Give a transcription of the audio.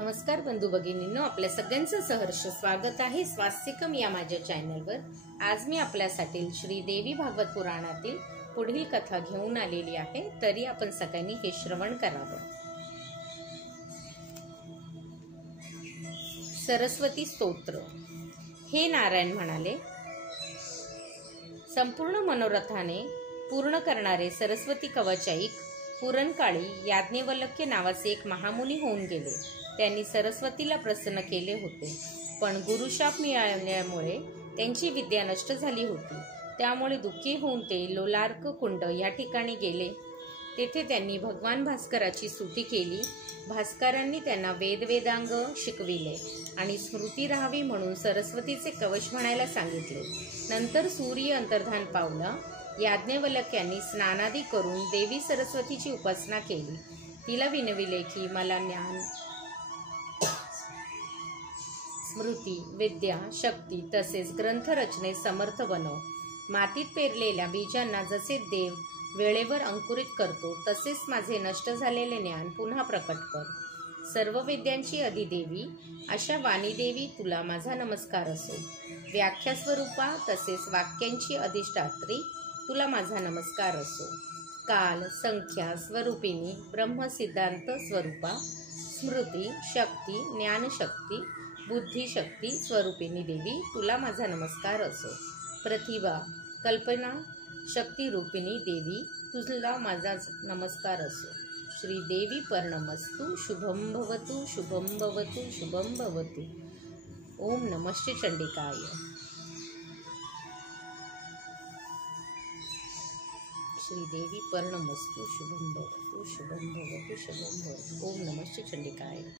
नमस्कार बंधू भगिनींनो, आपल्या सगळ्यांचं सहर्ष स्वागत आहे स्वास्तिकम या माझ्या चॅनलवर। आज मी आपल्यासाठी श्री देवी भागवत पुराणातील पुढील कथा घेऊन आलेली आहे, तरी आपण सगळ्यांनी हे श्रवण करावं। सरस्वती स्तोत्र। हे नारायण म्हणाले, संपूर्ण मनोरथाने पूर्ण करणारे सरस्वती कवचाईक पुरणकाळी याज्ञवल्क्य नावाचे एक महामुनी होऊन गेले। त्यांनी सरस्वतीला प्रसन्न केले होते, पण गुरुशाप मिळाल्यामुळे त्यांची विद्या नष्ट झाली होती। त्यामुळे दुःखी होऊन ते लोलार्क कुंड या ठिकाणी गेले। तेथे त्यांनी भगवान भास्कराची स्तुती केली। भास्करांनी त्यांना वेदांग शिकविले आणि स्मृती राहावी म्हणून सरस्वतीचे कवच म्हणायला सांगितले। नंतर सूर्य अंतर्धान पावला। याज्ञवल्क्यांनी स्नानादी करून देवी सरस्वतीची उपासना केली। तिला विनविले की मला ज्ञान, स्मृती, विद्या, शक्ती तसेच ग्रंथ रचनेत समर्थ बनव। मातीत पेरलेल्या बीजांना जसे देव वेळेवर अंकुरित करतो, तसेच माझे नष्ट झालेले ज्ञान पुन्हा प्रकट कर। सर्व विद्यांची अधिदेवी अशा वाणीदेवी तुला माझा नमस्कार असो। व्याख्या स्वरूपा तसेच वाक्यांची अधिष्ठात्री तुला माझा नमस्कार असो। काल, संख्या स्वरूपिणी, ब्रह्म सिद्धांत स्वरूपा, स्मृती, शक्ती, ज्ञानशक्ती, बुद्धिशक्ती स्वरूपिणी देवी तुला माझा नमस्कार असो। प्रतिभा, कल्पना शक्ती रूपिणी देवी तुला माझा नमस्कार असो। श्री देवी पर्णमस्तु, शुभम भवतु, शुभम भवतु, शुभम भवतु। ओम नमः चंडिकाय। श्री देवी पर्णमस्तु, शुभम भवतु, शुभम भवतु, शुभम भवतु। ओम नमः चंडिकाय।